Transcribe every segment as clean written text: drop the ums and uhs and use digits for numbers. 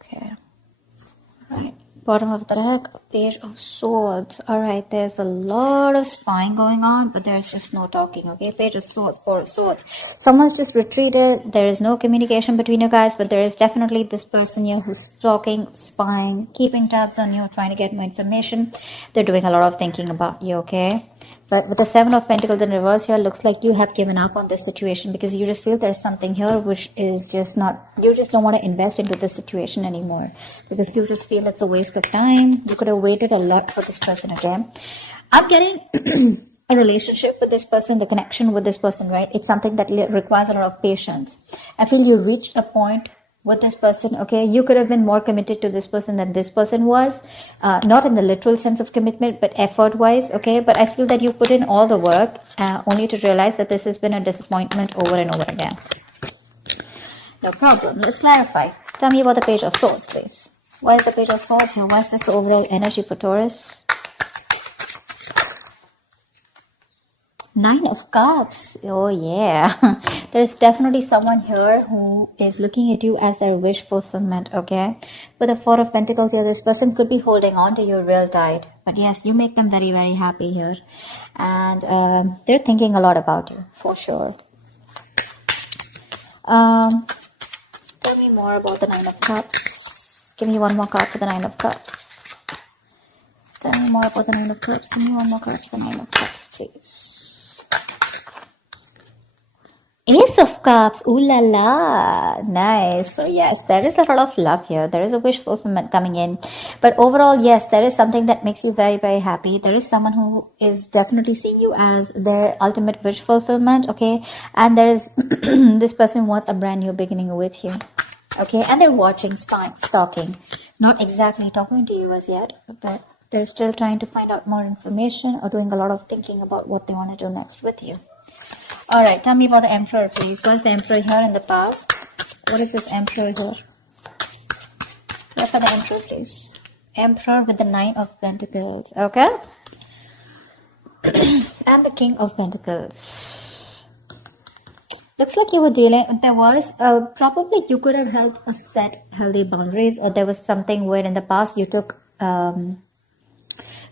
Okay. Right. Bottom of the deck, Page of Swords. Alright, there's a lot of spying going on, but there's just no talking, okay? Page of Swords, Four of Swords. Someone's just retreated. There is no communication between you guys, but there is definitely this person here who's talking, spying, keeping tabs on you, trying to get more information. They're doing a lot of thinking about you, okay? But with the Seven of Pentacles in reverse here, looks like you have given up on this situation because you just feel there's something here which is just not, you just don't want to invest into this situation anymore because you just feel it's a waste of time. You could have waited a lot for this person again. I'm getting a relationship with this person, the connection with this person, right? It's something that requires a lot of patience. I feel you reached a point with this person, okay? You could have been more committed to this person than this person was, not in the literal sense of commitment, but effort wise, okay? But I feel that you put in all the work only to realize that this has been a disappointment over and over again. No problem. Let's clarify. Tell me about the Page of Swords, please. Why is the Page of Swords here? Why is this the overall energy for Taurus? Nine of Cups. Oh yeah. There's definitely someone here who is looking at you as their wish fulfillment, okay? With the Four of Pentacles here, this person could be holding on to you real tight. But yes, you make them very, very happy here. And they're thinking a lot about you, for sure. Tell me more about the Nine of Cups. Give me one more card for the Nine of Cups. Tell me more about the Nine of Cups. Give me one more card for the Nine of Cups, please. Ace of Cups, ooh la la, nice. So yes, there is a lot of love here. There is a wish fulfillment coming in. But overall, yes, there is something that makes you very, very happy. There is someone who is definitely seeing you as their ultimate wish fulfillment, okay? And there is, this person wants a brand new beginning with you, okay? And they're watching, spying, stalking. Not exactly talking to you as yet, but they're still trying to find out more information or doing a lot of thinking about what they want to do next with you. Alright, tell me about the Emperor, please. What is the Emperor here in the past? What is this Emperor here? What for the Emperor, please? Emperor with the Nine of Pentacles, okay? And the King of Pentacles. Looks like you were dealing, there was, probably you could have held a set healthy boundaries, or there was something where in the past you took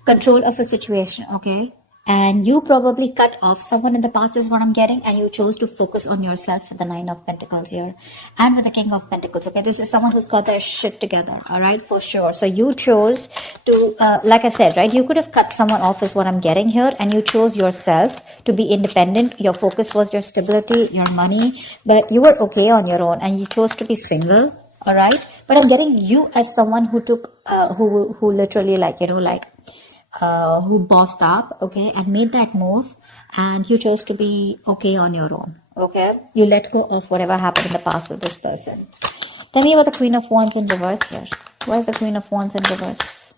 control of a situation, okay? And you probably cut off someone in the past is what I'm getting, and you chose to focus on yourself with the Nine of Pentacles here and with the King of Pentacles, okay? This is someone who's got their shit together, all right, for sure. So you chose to, like I said, right, you could have cut someone off is what I'm getting here, and you chose yourself to be independent. Your focus was your stability, your money, but you were okay on your own, and you chose to be single, all right? But I'm getting you as someone who took, who literally like, you know, like, who bossed up, okay, and made that move, and you chose to be okay on your own, okay? You let go of whatever happened in the past with this person. Tell me about the Queen of Wands in reverse here. Why is the Queen of Wands in reverse?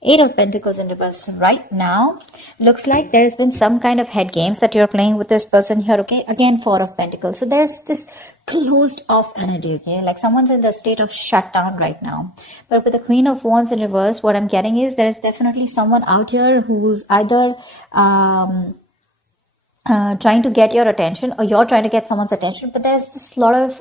Eight of Pentacles in reverse. Right now, looks like there's been some kind of head games that you're playing with this person here, okay? Again, Four of Pentacles. So there's this closed off energy, okay? Like someone's in the state of shutdown right now. But with the Queen of Wands in reverse, what I'm getting is there is definitely someone out here who's either trying to get your attention, or you're trying to get someone's attention. But there's this lot of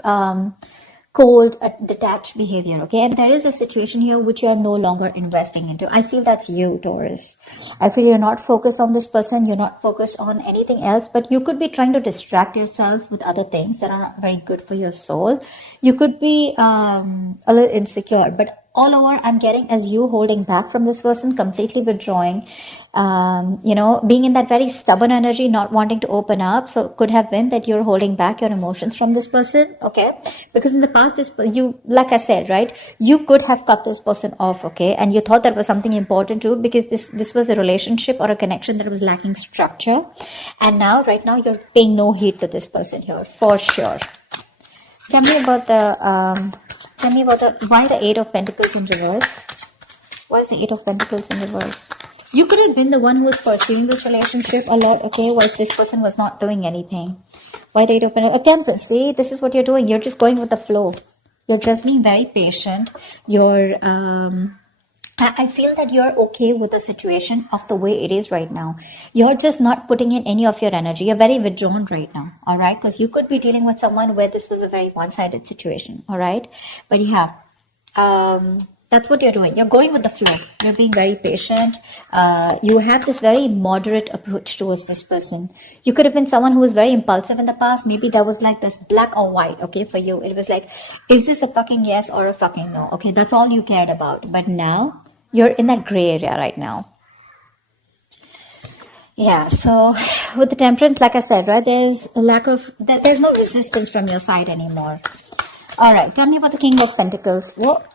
cold, detached behavior, okay? And there is a situation here which you are no longer investing into. I feel that's you, Taurus. I feel you're not focused on this person. You're not focused on anything else, but you could be trying to distract yourself with other things that are not very good for your soul. You could be a little insecure, but all over I'm getting as you holding back from this person, completely withdrawing, you know, being in that very stubborn energy, not wanting to open up. So it could have been that you're holding back your emotions from this person, okay? Because in the past, you, like I said, right, you could have cut this person off, okay? And you thought that was something important too, because this was a relationship or a connection that was lacking structure. And now, right now, you're paying no heed to this person here, for sure. Tell me about the, why the Eight of Pentacles in reverse? Why is the Eight of Pentacles in reverse? You could have been the one who was pursuing this relationship a lot, okay? While this person was not doing anything. Why the Eight of Pentacles? Temperance, see? This is what you're doing. You're just going with the flow. You're just being very patient. You're, I feel that you're okay with the situation of the way it is right now. You're just not putting in any of your energy. You're very withdrawn right now, all right? Because you could be dealing with someone where this was a very one-sided situation, all right? But yeah, That's what you're doing. You're going with the flow. You're being very patient. You have this very moderate approach towards this person. You could have been someone who was very impulsive in the past. Maybe there was like this black or white, okay, for you. It was like, is this a fucking yes or a fucking no? Okay, that's all you cared about. But now, you're in that gray area right now. Yeah, so with the temperance, like I said, right, there's a lack of, there's no resistance from your side anymore. All right, tell me about the King of Pentacles. What?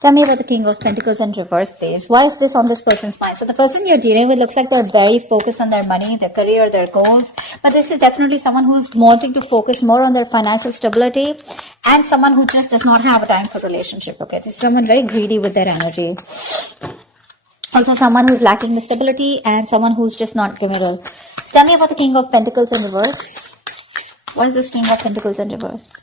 Tell me about the King of Pentacles in reverse, please. Why is this on this person's mind? So the person you're dealing with looks like they're very focused on their money, their career, their goals. But this is definitely someone who's wanting to focus more on their financial stability and someone who just does not have a time for relationship, okay? This is someone very greedy with their energy. Also someone who's lacking the stability and someone who's just not committal. Tell me about the King of Pentacles in reverse. What is this King of Pentacles in reverse?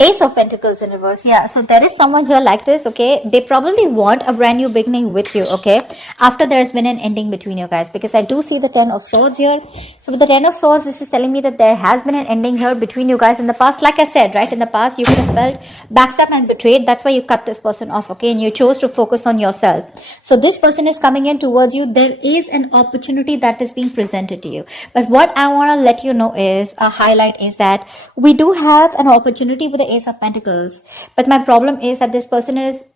Ace of Pentacles in reverse. Yeah, so there is someone here like this, okay? They probably want a brand new beginning with you, okay? After there's been an ending between you guys, because I do see the Ten of Swords here. So with the Ten of Swords, this is telling me that there has been an ending here between you guys in the past. Like I said, right, in the past, you could have felt backstabbed and betrayed. That's why you cut this person off, okay? And you chose to focus on yourself. So this person is coming in towards you. There is an opportunity that is being presented to you. But what I want to let you know is, a highlight is that we do have an opportunity with the Ace of Pentacles, but my problem is that this person is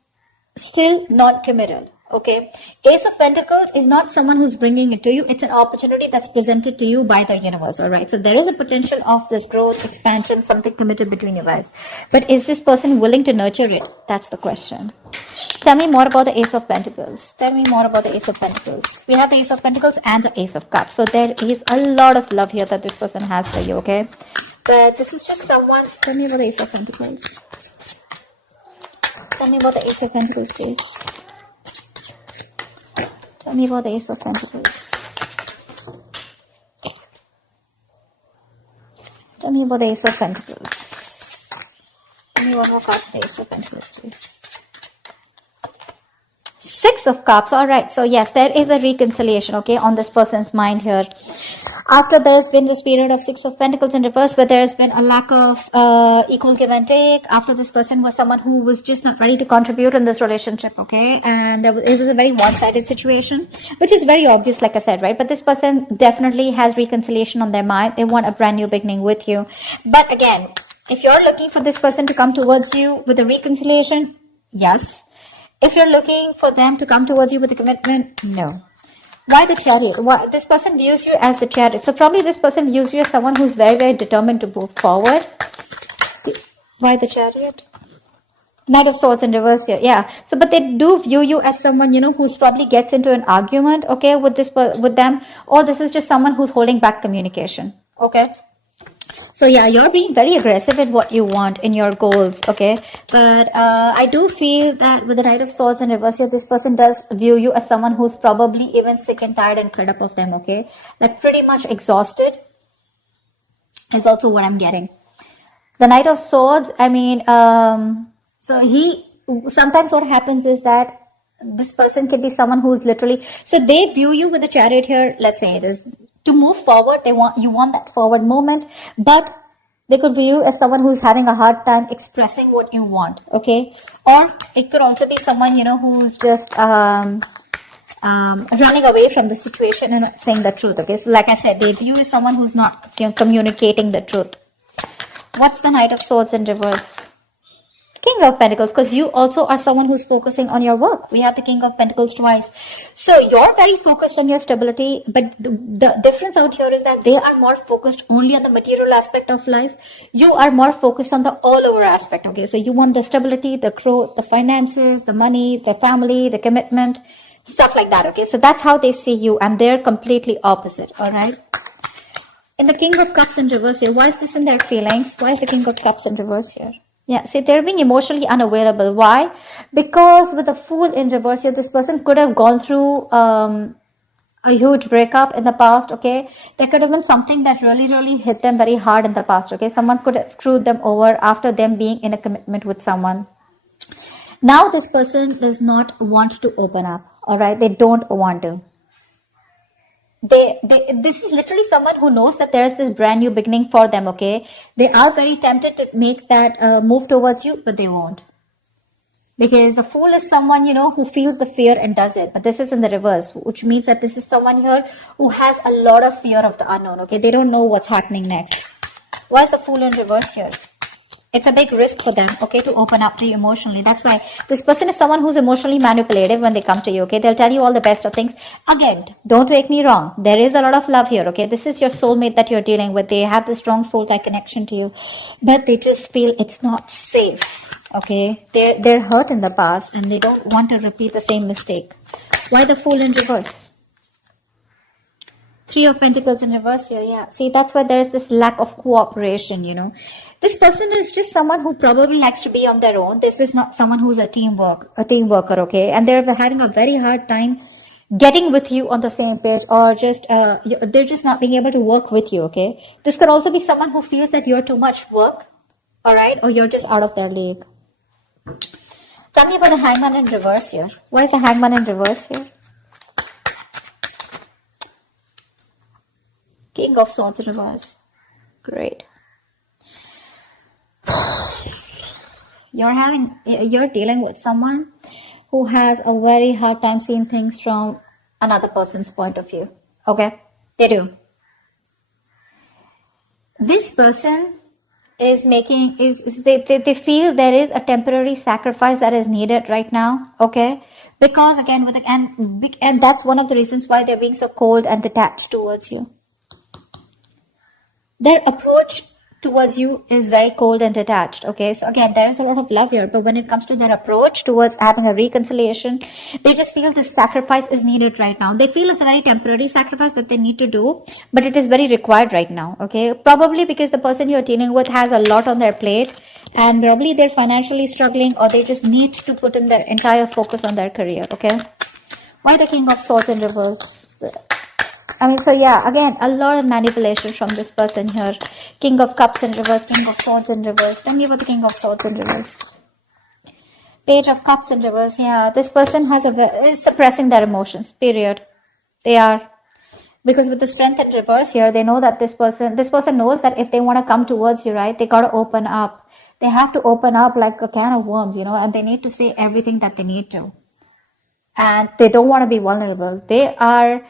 still not committed, okay? Ace of Pentacles is not someone who's bringing it to you. It's an opportunity that's presented to you by the universe, all right? So there is a potential of this growth, expansion, something committed between you guys. But is this person willing to nurture it? That's the question. Tell me more about the Ace of Pentacles. Tell me more about the Ace of Pentacles. We have the Ace of Pentacles and the Ace of Cups. So there is a lot of love here that this person has for you, okay? But this is just someone. Tell me about the Ace of Pentacles. Tell me about the Ace of Pentacles, please. Tell me about the Ace of Pentacles. Tell me about the Ace of Pentacles. Tell me what more card for the Ace of Pentacles, please. Six of Cups. All right. So yes, there is a reconciliation, okay, on this person's mind here. After there's been this period of Six of Pentacles in reverse, where there's been a lack of equal give and take. After this person was someone who was just not ready to contribute in this relationship, okay? And it was a very one-sided situation, which is very obvious, like I said, right? But this person definitely has reconciliation on their mind. They want a brand new beginning with you. But again, if you're looking for this person to come towards you with a reconciliation, yes. If you're looking for them to come towards you with a commitment, no. Why the Chariot? Why? This person views you as the Chariot. So probably this person views you as someone who's very, very determined to move forward. Why the Chariot? Knight of Swords in reverse here. Yeah. So, but they do view you as someone, you know, who's probably gets into an argument, okay, with them. Or this is just someone who's holding back communication, okay? So yeah, you're being very aggressive at what you want in your goals, okay? But I do feel that with the Knight of Swords in reverse here, this person does view you as someone who's probably even sick and tired and fed up of them, okay? Like pretty much exhausted is also what I'm getting. The Knight of Swords, I mean, sometimes what happens is that this person can be someone who's literally, so they view you with the Chariot here, let's say it is, to move forward, you want that forward movement, but they could view you as someone who's having a hard time expressing what you want, okay? Or it could also be someone, you know, who's just running away from the situation and not saying the truth, okay? So like I said, they view you as someone who's not, you know, communicating the truth. What's the Knight of Swords in reverse? King of Pentacles, because you also are someone who's focusing on your work. We have the King of Pentacles twice. So you're very focused on your stability, but the difference out here is that they are more focused only on the material aspect of life. You are more focused on the all-over aspect, okay? So you want the stability, the growth, the finances, the money, the family, the commitment, stuff like that, okay? So that's how they see you, and they're completely opposite, all right? In the King of Cups in reverse here, why is this in their feelings? Why is the King of Cups in reverse here? Yeah, see, they're being emotionally unavailable. Why? Because with the Fool in reverse here, this person could have gone through a huge breakup in the past, okay? There could have been something that really, really hit them very hard in the past, okay? Someone could have screwed them over after them being in a commitment with someone. Now this person does not want to open up, all right? They don't want to. This is literally someone who knows that there's this brand new beginning for them, okay? They are very tempted to make that move towards you, but they won't. Because the Fool is someone, who feels the fear and does it. But this is in the reverse, which means that this is someone here who has a lot of fear of the unknown, okay? They don't know what's happening next. Why is the Fool in reverse here? It's a big risk for them, okay, to open up to you emotionally. That's why this person is someone who's emotionally manipulative when they come to you, okay? They'll tell you all the best of things. Again, don't take me wrong. There is a lot of love here, okay? This is your soulmate that you're dealing with. They have this strong soul-like connection to you. But they just feel it's not safe, okay? They're hurt in the past and they don't want to repeat the same mistake. Why the Fool in reverse? Three of Pentacles in reverse here, yeah. See, that's why there's this lack of cooperation, This person is just someone who probably likes to be on their own. This is not someone who's a team worker, okay? And they're having a very hard time getting with you on the same page, or just they're just not being able to work with you, okay? This could also be someone who feels that you're too much work, all right? Or you're just out of their league. Tell me about the Hangman in reverse here. Why is the Hangman in reverse here? King of Swords in reverse. Great. You're dealing with someone who has a very hard time seeing things from another person's point of view. Okay? They do. This person is making, they feel there is a temporary sacrifice that is needed right now. Okay? Because again, and that's one of the reasons why they're being so cold and detached towards you. Their approach towards you is very cold and detached, okay? So again, there is a lot of love here, but when it comes to their approach towards having a reconciliation, they just feel this sacrifice is needed right now. They feel it's a very temporary sacrifice that they need to do, but it is very required right now, okay? Probably because the person you're dealing with has a lot on their plate, and probably they're financially struggling, or they just need to put in their entire focus on their career, okay? Why the King of Swords in reverse? So yeah, again, a lot of manipulation from this person here. King of Cups in reverse, King of Swords in reverse. Tell me about the King of Swords in reverse. Page of Cups in reverse. Yeah, this person is suppressing their emotions, period. They are. Because with the Strength in reverse here, they know that this person knows that if they want to come towards you, right, they got to open up. They have to open up like a can of worms, and they need to say everything that they need to. And they don't want to be vulnerable. They are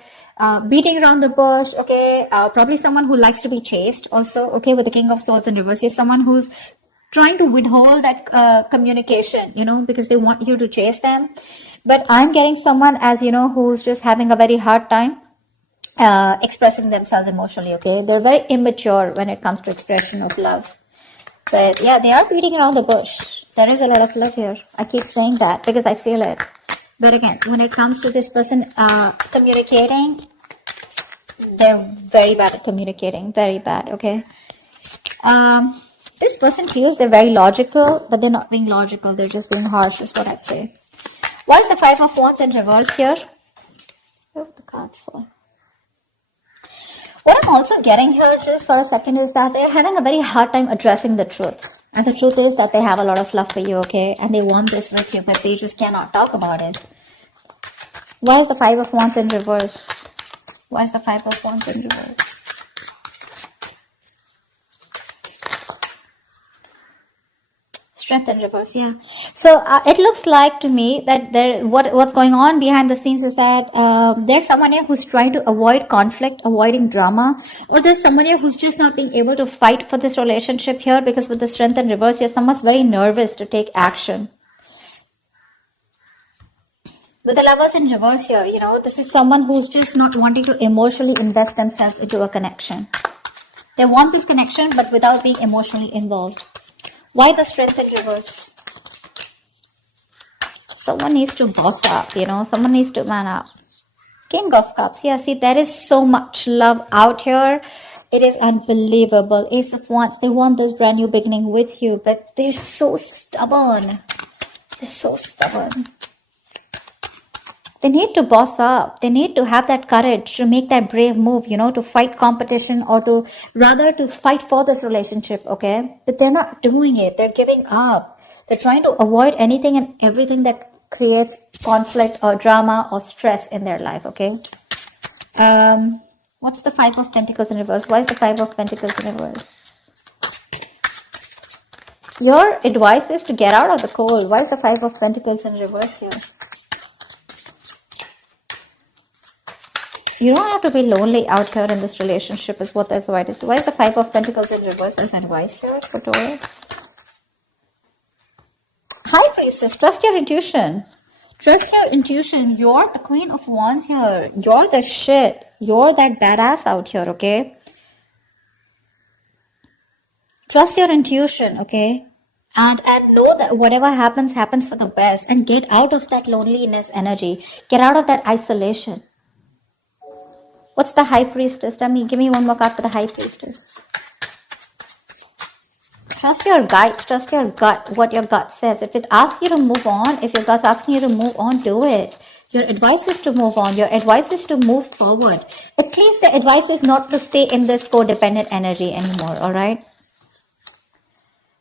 beating around the bush, okay? Probably someone who likes to be chased also, okay? With the King of Swords in reverse, you're someone who's trying to withhold that communication, because they want you to chase them. But I'm getting someone as, who's just having a very hard time expressing themselves emotionally, okay? They're very immature when it comes to expression of love. But yeah, they are beating around the bush. There is a lot of love here. I keep saying that because I feel it. But again, when it comes to this person communicating, they're very bad at communicating. Very bad, okay? This person feels they're very logical, but they're not being logical. They're just being harsh, is what I'd say. Why is the Five of Wands in reverse here? Where are the cards for? What I'm also getting here, just for a second, is that they're having a very hard time addressing the truth. And the truth is that they have a lot of love for you, okay? And they want this with you, but they just cannot talk about it. Why is the Five of Wands in reverse? Why is the Five of Wands in reverse? Strength in reverse, yeah. So it looks like to me that what's going on behind the scenes is that there's someone here who's trying to avoid conflict, avoiding drama, or there's someone here who's just not being able to fight for this relationship here, because with the Strength in reverse here, someone's very nervous to take action. With the Lovers in reverse here, this is someone who's just not wanting to emotionally invest themselves into a connection. They want this connection, but without being emotionally involved. Why the Strength in reverse? Someone needs to boss up, someone needs to man up. King of Cups, yeah, see, there is so much love out here. It is unbelievable. Ace of Wands, they want this brand new beginning with you, but they're so stubborn. They're so stubborn. They need to boss up. They need to have that courage to make that brave move, to fight competition, or to fight for this relationship, okay? But they're not doing it. They're giving up. They're trying to avoid anything and everything that creates conflict or drama or stress in their life, okay? What's the Five of Pentacles in reverse? Why is the Five of Pentacles in reverse? Your advice is to get out of the cold. Why is the Five of Pentacles in reverse here? You don't have to be lonely out here in this relationship is what this advice is. Why is the Five of Pentacles in reverse as advice here for Taurus? High Priestess, trust your intuition. Trust your intuition. You're the Queen of Wands here. You're the shit. You're that badass out here, okay? Trust your intuition, okay? And know that whatever happens, happens for the best. And get out of that loneliness energy. Get out of that isolation. What's the High Priestess? Give me one more card for the High Priestess. Trust your guides. Trust your gut. What your gut says. If it asks you to move on, if your gut's asking you to move on, do it. Your advice is to move on. Your advice is to move forward. At least the advice is not to stay in this codependent energy anymore, alright?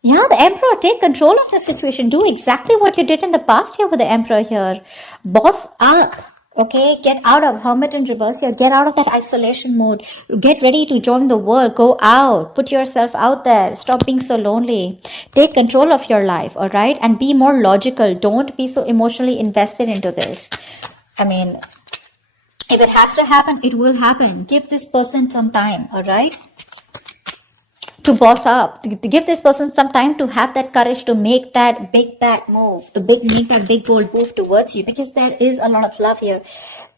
Yeah, the Emperor, take control of the situation. Do exactly what you did in the past here with the Emperor here. Boss up. Okay, get out of Hermit in reverse here. Get out of that isolation mode. Get ready to join the world. Go out. Put yourself out there. Stop being so lonely. Take control of your life, all right? And be more logical. Don't be so emotionally invested into this. I mean, if it has to happen, it will happen. Give this person some time, all right? To boss up, to give this person some time to have that courage to make that big bad move, make that big bold move towards you, because there is a lot of love here.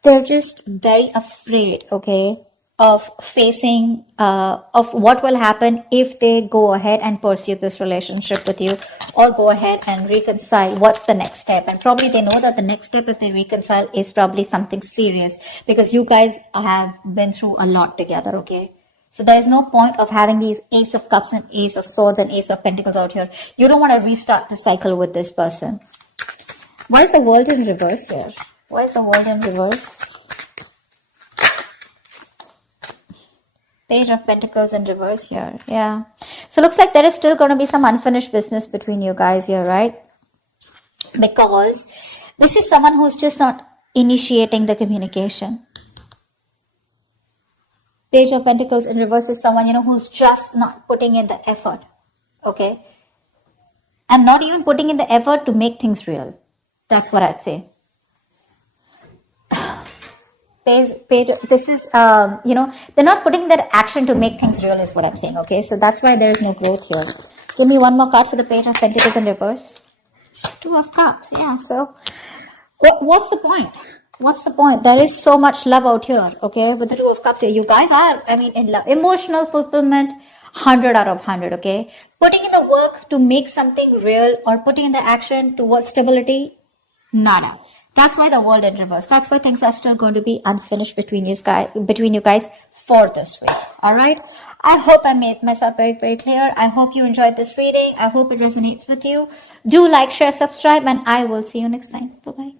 They're just very afraid, okay, of facing, of what will happen if they go ahead and pursue this relationship with you, or go ahead and reconcile. What's the next step? And probably they know that the next step, if they reconcile, is probably something serious, because you guys have been through a lot together, okay? So there is no point of having these Ace of Cups and Ace of Swords and Ace of Pentacles out here. You don't want to restart the cycle with this person. Why is the World in reverse here? Why is the World in reverse? Page of Pentacles in reverse here. Yeah. So looks like there is still going to be some unfinished business between you guys here, right? Because this is someone who's just not initiating the communication. Page of Pentacles in reverse is someone, you know, who's just not putting in the effort, okay? And not even putting in the effort to make things real. That's what I'd say. This is, you know, they're not putting that action to make things real is what I'm saying, okay? So that's why there is no growth here. Give me one more card for the Page of Pentacles in reverse. Two of Cups, yeah. So what's the point? What's the point? There is so much love out here, okay? With the Two of Cups here, you guys are, I mean, in love. Emotional fulfillment, 100 out of 100, okay? Putting in the work to make something real, or putting in the action towards stability, nada. That's why the World in reverse. That's why things are still going to be unfinished between you guys for this week. All right. I hope I made myself very, very clear. I hope you enjoyed this reading. I hope it resonates with you. Do like, share, subscribe, and I will see you next time. Bye-bye.